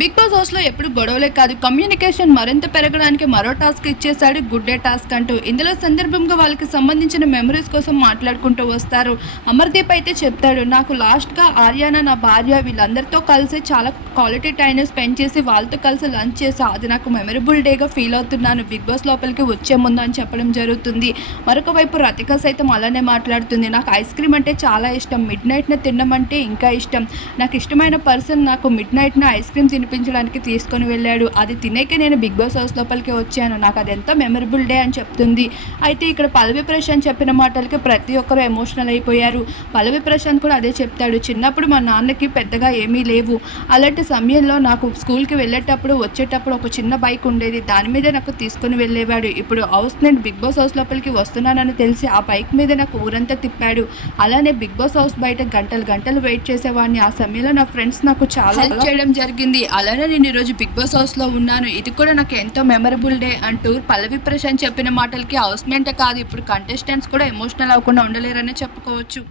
Big boss హౌస్లో ఎప్పుడు గొడవలే కాదు, కమ్యూనికేషన్ మరింత పెరగడానికి మరో టాస్క్ ఇచ్చేశాడు గుడ్ డే టాస్క్ అంటూ. ఇందులో సందర్భంగా వాళ్ళకి సంబంధించిన మెమరీస్ కోసం మాట్లాడుకుంటూ వస్తారు. అమర్దీప్ అయితే చెప్తాడు, నాకు లాస్ట్గా ఆర్యానా నా భార్య వీళ్ళందరితో కలిసి చాలా క్వాలిటీ టైం స్పెండ్ చేసి వాళ్ళతో కలిసి లంచ్ చేసా, అది నాకు మెమరబుల్ డేగా ఫీల్ అవుతున్నాను బిగ్ బాస్ లోపలికి వచ్చే ముందు అని చెప్పడం జరుగుతుంది. మరొక వైపు రతిక సైతం అలానే మాట్లాడుతుంది, నాకు ఐస్ క్రీమ్ అంటే చాలా ఇష్టం, మిడ్ నైట్న తినడం అంటే ఇంకా ఇష్టం, నాకు ఇష్టమైన పర్సన్ నాకు మిడ్ నైట్న ఐస్ క్రీమ్ తినిపించడానికి తీసుకొని వెళ్ళాడు, అది తినేకే నేను బిగ్ బాస్ హౌస్ లోపలికి వచ్చాను, నాకు అది ఎంతో మెమరబుల్ డే అని చెప్తుంది. అయితే ఇక్కడ పల్లవి ప్రశాంత్ చెప్పిన మాటలకి ప్రతి ఒక్కరూ ఎమోషనల్ అయిపోయారు. పల్లవి ప్రశాంత్ కూడా అదే చెప్తాడు, చిన్నప్పుడు మా నాన్నకి పెద్దగా ఏమీ లేవు, అలాంటి సమయంలో నాకు స్కూల్కి వెళ్ళేటప్పుడు వచ్చేటప్పుడు ఒక చిన్న బైక్ ఉండేది, దాని మీదే నాకు తీసుకొని వెళ్ళేవాడు, ఇప్పుడు నేను బిగ్ బాస్ హౌస్ లోపలికి వస్తున్నానని తెలిసి ఆ బైక్ మీద నాకు ఊరంతా తిప్పాడు, అలానే బిగ్ బాస్ హౌస్ బయట గంటలు గంటలు వెయిట్ చేసేవాడిని, ఆ సమయంలో నా ఫ్రెండ్స్ నాకు చాలా హెల్ప్ చేయడం జరిగింది, అలానే నేను ఈరోజు బిగ్ బాస్ హౌస్లో ఉన్నాను, ఇది కూడా నాకు ఎంతో మెమరబుల్ డే అంటూ పల్లవి ప్రశాంత్ చెప్పిన మాటలకి హౌస్మేట్ కాదు ఇప్పుడు కంటెస్టెంట్స్ కూడా ఎమోషనల్ అవ్వకుండా ఉండలేరనే చెప్పుకోవచ్చు.